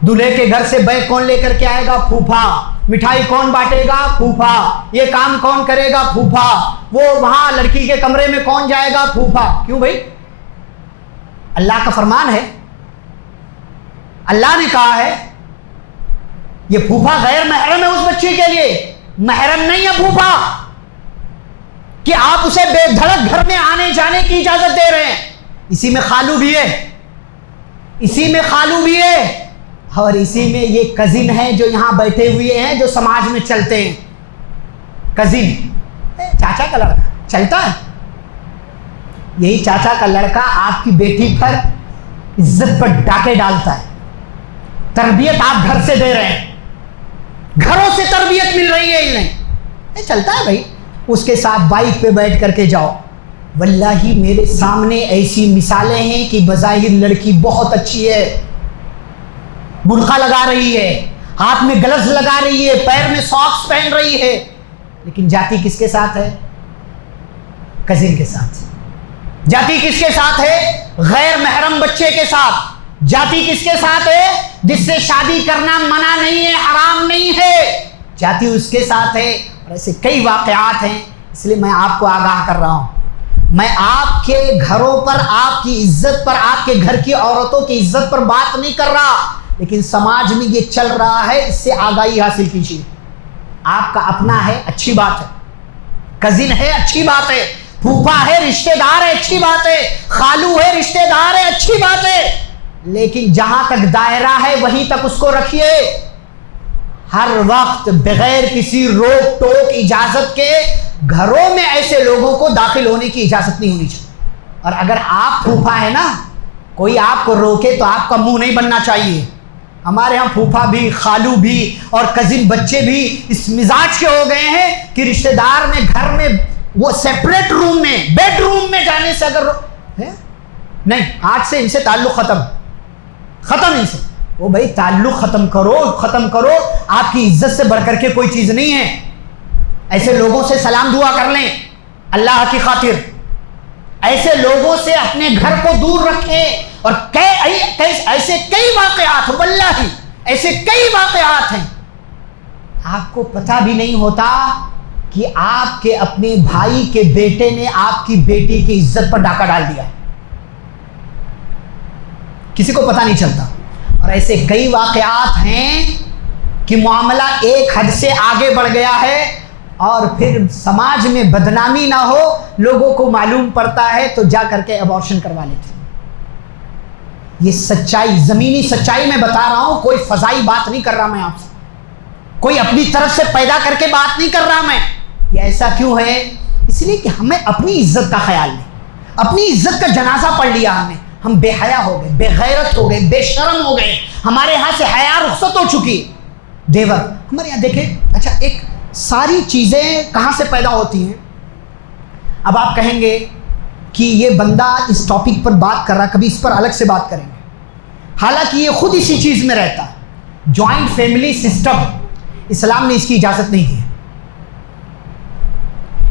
دولہے کے گھر سے بیگ کون لے کر کے آئے گا؟ پھوپھا۔ مٹھائی کون بانٹے گا؟ پھوپھا۔ یہ کام کون کرے گا؟ پھوپھا۔ وہ وہاں لڑکی کے کمرے میں کون جائے گا؟ پھوپھا۔ کیوں بھائی؟ اللہ کا فرمان ہے، اللہ نے کہا ہے یہ پھوپھا غیر محرم ہے اس بچی کے لیے، محرم نہیں ہے پھوپھا کہ آپ اسے بے دھڑک گھر میں آنے جانے کی اجازت دے رہے ہیں۔ اسی میں خالو بھی ہے، اسی میں خالو بھی ہے، اور اسی میں یہ کزن ہے جو یہاں بیٹھے ہوئے ہیں، جو سماج میں چلتے ہیں۔ کزن، چاچا کا لڑکا چلتا ہے، یہی چاچا کا لڑکا آپ کی بیٹی پر عزت پر ڈاکے ڈالتا ہے۔ تربیت آپ گھر سے دے رہے ہیں، گھروں سے تربیت مل رہی ہے انہیں، چلتا ہے بھائی، اس کے ساتھ بائک پہ بیٹھ کر کے جاؤ۔ واللہ میرے سامنے ایسی مثالیں ہیں کہ بظاہر لڑکی بہت اچھی ہے، برقع لگا رہی ہے، ہاتھ میں گلوز لگا رہی ہے، پیر میں ساکس پہن رہی ہے، لیکن جاتی کس کے ساتھ ہے؟ کزن کے ساتھ۔ جاتی کس کے ساتھ ہے؟ غیر محرم بچے کے ساتھ۔ جاتی کس کے ساتھ ہے؟ جس سے شادی کرنا منع نہیں ہے، حرام نہیں ہے، جاتی اس کے ساتھ ہے۔ اور ایسے کئی واقعات ہیں، اس لیے میں آپ کو آگاہ کر رہا ہوں۔ میں آپ کے گھروں پر، آپ کی عزت پر، آپ کے گھر کی عورتوں کی عزت پر بات نہیں کر رہا، لیکن سماج میں یہ چل رہا ہے، اس سے آگاہی حاصل کیجیے۔ آپ کا اپنا ہے، اچھی بات ہے، کزن ہے، اچھی بات ہے، پھوپھا ہے، رشتہ دار ہے، اچھی بات ہے، خالو ہے، رشتہ دار ہے، اچھی بات ہے، لیکن جہاں تک دائرہ ہے وہیں تک اس کو رکھیے۔ ہر وقت بغیر کسی روک ٹوک اجازت کے گھروں میں ایسے لوگوں کو داخل ہونے کی اجازت نہیں ہونی چاہیے۔ اور اگر آپ پھوپھا ہے نا، کوئی آپ کو روکے تو آپ کا منہ نہیں بننا چاہیے۔ ہمارے ہاں پھوپھا بھی، خالو بھی اور کزن بچے بھی اس مزاج کے ہو گئے ہیں کہ رشتہ دار نے گھر میں وہ سیپریٹ روم میں، بیڈ روم میں جانے سے اگر نہیں، آج سے ان سے تعلق ختم ان سے۔ وہ بھائی تعلق ختم کرو، آپ کی عزت سے بڑھ کر کے کوئی چیز نہیں ہے۔ ایسے لوگوں سے سلام دعا کر لیں اللہ کی خاطر، ایسے لوگوں سے اپنے گھر کو دور رکھیں۔ اور ایسے کئی واقعات، واللہ ایسے کئی واقعات ہیں، آپ کو پتہ بھی نہیں ہوتا کہ آپ کے اپنے بھائی کے بیٹے نے آپ کی بیٹی کی عزت پر ڈاکہ ڈال دیا، کسی کو پتہ نہیں چلتا۔ اور ایسے کئی واقعات ہیں کہ معاملہ ایک حد سے آگے بڑھ گیا ہے، اور پھر سماج میں بدنامی نہ ہو، لوگوں کو معلوم پڑتا ہے تو جا کر کے ابارشن کروا لیتے ہیں۔ یہ سچائی، زمینی سچائی میں بتا رہا ہوں، کوئی فضائی بات نہیں کر رہا میں آپ سے، کوئی اپنی طرف سے پیدا کر کے بات نہیں کر رہا میں۔ یہ ایسا کیوں ہے؟ اس لیے کہ ہمیں اپنی عزت کا خیال نہیں، اپنی عزت کا جنازہ پڑھ لیا ہم بے حیا ہو گئے، بے غیرت ہو گئے، بے شرم ہو گئے، ہمارے ہاں سے حیا رخصت ہو چکی۔ دیور ہمارے یہاں دیکھیں، اچھا ایک ساری چیزیں کہاں سے پیدا ہوتی ہیں؟ اب آپ کہیں گے کہ یہ بندہ اس ٹاپک پر بات کر رہا، کبھی اس پر الگ سے بات کریں گے، حالانکہ یہ خود اسی چیز میں رہتا ہے۔ جوائنٹ فیملی سسٹم، اسلام نے اس کی اجازت نہیں دی۔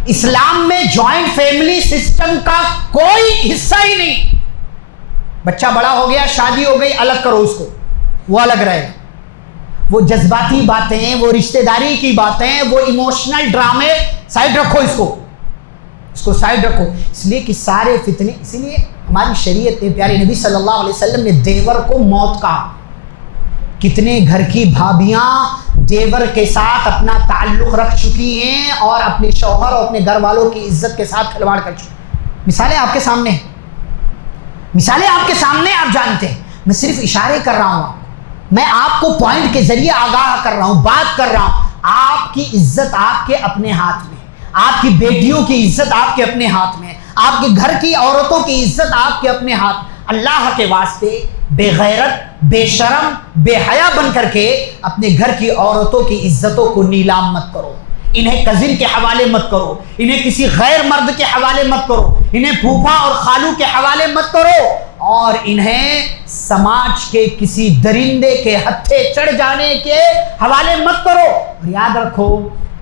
اسلام میں جوائنٹ فیملی سسٹم کا کوئی حصہ ہی نہیں۔ بچہ بڑا ہو گیا، شادی ہو گئی، الگ کرو اس کو، وہ الگ رہے گا۔ وہ جذباتی باتیں، وہ رشتہ داری کی باتیں، وہ ایموشنل ڈرامے سائڈ رکھو، اس کو سائڈ رکھو، اس لیے کہ سارے فتنے۔ اسی لیے ہماری شریعت نے، پیارے نبی صلی اللہ علیہ وسلم نے دیور کو موت کہا کتنے گھر کی بھابیاں دیور کے ساتھ اپنا تعلق رکھ چکی ہیں اور اپنے شوہر اور اپنے گھر والوں کی عزت کے ساتھ کھلواڑ کر چکی ہیں. مثالیں آپ کے سامنے ہیں, مثالیں آپ کے سامنے, آپ جانتے ہیں. میں صرف اشارے کر رہا ہوں, میں آپ کو پوائنٹ کے ذریعے آگاہ کر رہا ہوں, بات کر رہا ہوں. آپ کی عزت آپ کے اپنے ہاتھ میں, آپ کی بیٹیوں کی عزت آپ کے اپنے ہاتھ میں, آپ کے گھر کی عورتوں کی عزت آپ کے اپنے ہاتھ. اللہ کے واسطے بے غیرت, بے شرم, بے حیا بن کر کے اپنے گھر کی عورتوں کی عزتوں کو نیلام مت کرو. انہیں کزن کے حوالے مت کرو, انہیں کسی غیر مرد کے حوالے مت کرو, انہیں پھوپھا اور خالو کے حوالے مت کرو, اور انہیں سماج کے کسی درندے کے ہتھے چڑھ جانے کے حوالے مت کرو. اور یاد رکھو,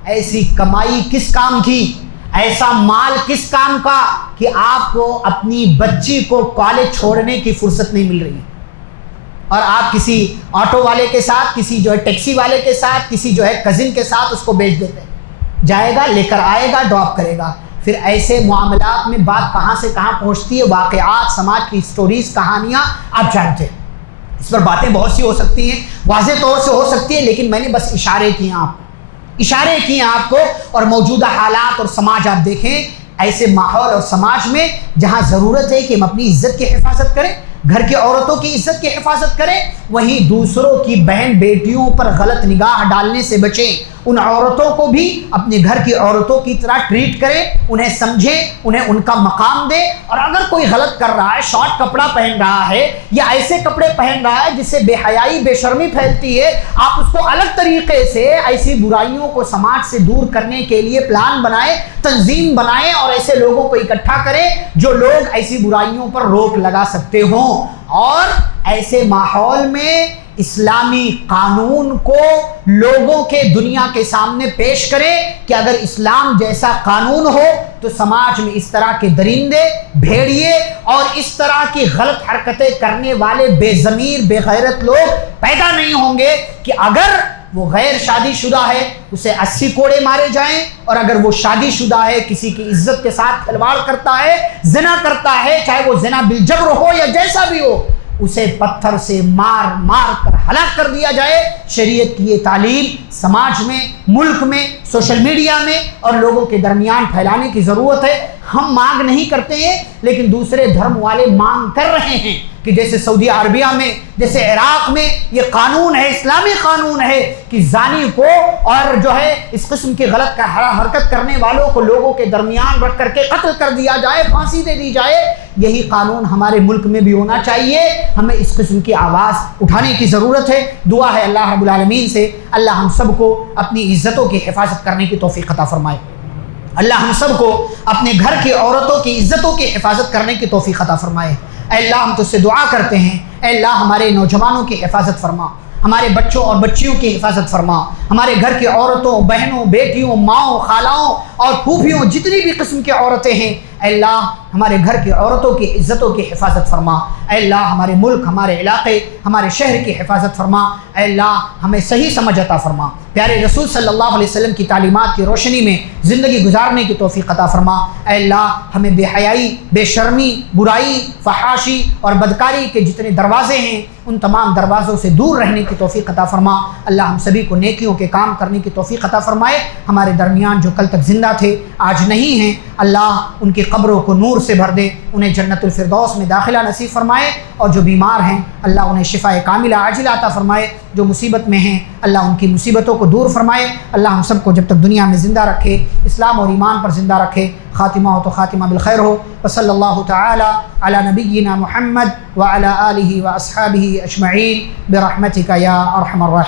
ایسی کمائی کس کام کی, ایسا مال کس کام کا کہ آپ کو اپنی بچی کو کالج چھوڑنے کی فرصت نہیں مل رہی ہے, اور آپ کسی آٹو والے کے ساتھ, کسی جو ہے ٹیکسی والے کے ساتھ, کسی جو ہے کزن کے ساتھ اس کو بیچ دیتے ہیں. جائے گا, لے کر آئے گا, ڈراپ کرے گا. پھر ایسے معاملات میں بات کہاں سے کہاں پہنچتی ہے, واقعات, سماج کی سٹوریز, کہانیاں آپ جانتے ہیں. اس پر باتیں بہت سی ہو سکتی ہیں, واضح طور سے ہو سکتی ہے, لیکن میں نے بس اشارے کیے ہیں آپ کو, اشارے کیے ہیں آپ کو. اور موجودہ حالات اور سماج آپ دیکھیں, ایسے ماحول اور سماج میں جہاں ضرورت ہے کہ ہم اپنی عزت کی حفاظت کریں, گھر کی عورتوں کی عزت کی حفاظت کریں, وہیں دوسروں کی بہن بیٹیوں پر غلط نگاہ ڈالنے سے بچیں. ان عورتوں کو بھی اپنے گھر کی عورتوں کی طرح ٹریٹ کریں, انہیں سمجھیں, انہیں ان کا مقام دیں. اور اگر کوئی غلط کر رہا ہے, شارٹ کپڑا پہن رہا ہے یا ایسے کپڑے پہن رہا ہے جس سے بے حیائی, بے شرمی پھیلتی ہے, آپ اس کو الگ طریقے سے ایسی برائیوں کو سماج سے دور کرنے کے لیے پلان بنائیں, تنظیم بنائیں, اور ایسے لوگوں کو اکٹھا کریں جو لوگ ایسی برائیوں پر روک لگا سکتے ہوں. اور ایسے ماحول میں اسلامی قانون کو لوگوں کے دنیا کے سامنے پیش کریں کہ اگر اسلام جیسا قانون ہو تو سماج میں اس طرح کے درندے, بھیڑیے اور اس طرح کی غلط حرکتیں کرنے والے بے ضمیر, بے غیرت لوگ پیدا نہیں ہوں گے. کہ اگر وہ غیر شادی شدہ ہے اسے 80 کوڑے مارے جائیں, اور اگر وہ شادی شدہ ہے, کسی کی عزت کے ساتھ کھلواڑ کرتا ہے, زنا کرتا ہے, چاہے وہ زنا بالجبر ہو یا جیسا بھی ہو, اسے پتھر سے مار مار کر ہلاک کر دیا جائے. شریعت کی یہ تعلیم سماج میں, ملک میں, سوشل میڈیا میں اور لوگوں کے درمیان پھیلانے کی ضرورت ہے. ہم مانگ نہیں کرتے ہیں, لیکن دوسرے دھرم والے مانگ کر رہے ہیں کہ جیسے سعودی عربیہ میں, جیسے عراق میں یہ قانون ہے, اسلامی قانون ہے کہ زانی کو اور جو ہے اس قسم کی غلط حرکت کرنے والوں کو لوگوں کے درمیان رکھ کر کے قتل کر دیا جائے, پھانسی دے دی جائے. یہی قانون ہمارے ملک میں بھی ہونا چاہیے. ہمیں اس قسم کی آواز اٹھانے کی ضرورت ہے. دعا ہے اللہ رب العالمین سے, اللہ ہم سب کو اپنی عزتوں کی حفاظت کرنے کی توفیق عطا فرمائے. اللہ ہم سب کو اپنے گھر کی عورتوں کی عزتوں کی حفاظت کرنے کی توفیق عطا فرمائے. اے اللہ ہم تجھ سے دعا کرتے ہیں, اے اللہ ہمارے نوجوانوں کی حفاظت فرما, ہمارے بچوں اور بچیوں کی حفاظت فرما, ہمارے گھر کی عورتوں, بہنوں, بیٹیوں, ماؤں, خالاؤں اور پھوپھیوں, جتنی بھی قسم کی عورتیں ہیں, اے اللہ ہمارے گھر کی عورتوں کی عزتوں کی حفاظت فرما. اے اللہ ہمارے ملک, ہمارے علاقے, ہمارے شہر کی حفاظت فرما. اے اللہ ہمیں صحیح سمجھ عطا فرما. پیارے رسول صلی اللہ علیہ وسلم کی تعلیمات کی روشنی میں زندگی گزارنے کی توفیق عطا فرما. اے اللہ ہمیں بے حیائی, بے شرمی, برائی, فحاشی اور بدکاری کے جتنے دروازے ہیں ان تمام دروازوں سے دور رہنے کی توفیق عطا فرما. اللہ ہم سبھی کو نیکیوں کے کام کرنے کی توفیق عطا فرمائے. ہمارے درمیان جو کل تک زندہ تھے آج نہیں ہیں, اللہ ان کی قبروں کو نور سے بھر دے, انہیں جنت الفردوس میں داخلہ نصیب فرمائے. اور جو بیمار ہیں اللہ انہیں شفاء کاملہ عاجلہ عطا فرمائے. جو مصیبت میں ہیں اللہ ان کی مصیبتوں کو دور فرمائے. اللہ ہم سب کو جب تک دنیا میں زندہ رکھے, اسلام اور ایمان پر زندہ رکھے. خاتمہ ہو تو خاتمہ بالخیر ہو. وصلی اللہ تعالی علی نبینا محمد وعلی آلہ واصحابہ اجمعین برحمتک یا ارحم الراحمین.